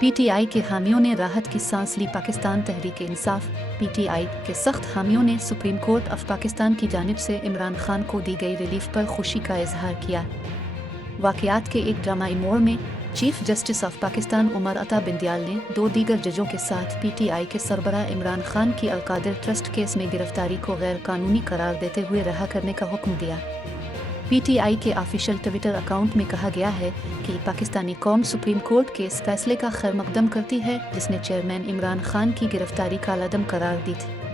PTI के हामियों ने राहत की सांस ली। पाकिस्तान तहरीक इंसाफ पीटीआई के सख्त हामियों ने सुप्रीम कोर्ट ऑफ पाकिस्तान की जानिब से इमरान खान को दी गई रिलीफ पर खुशी का इजहार किया। वाक़यात के एक ड्रामाई मोड़ में chief justice of Pakistan Umar Ata Bandial ने 2 दीगर जजों के साथ पीटीआई के सरबराह इमरान खान की अलकादिर ट्रस्ट केस में गिरफ्तारी को गैर कानूनी करार देते हुए रहा करने का हुक्म दिया। पीटीआई के ऑफिशियल ट्विटर अकाउंट में कहा गया है कि पाकिस्तानी कौम सुप्रीम कोर्ट के इस फैसले का खैर मकदम करती है जिसने चेयरमैन इमरान खान की गिरफ्तारी कालादम करार दी थी।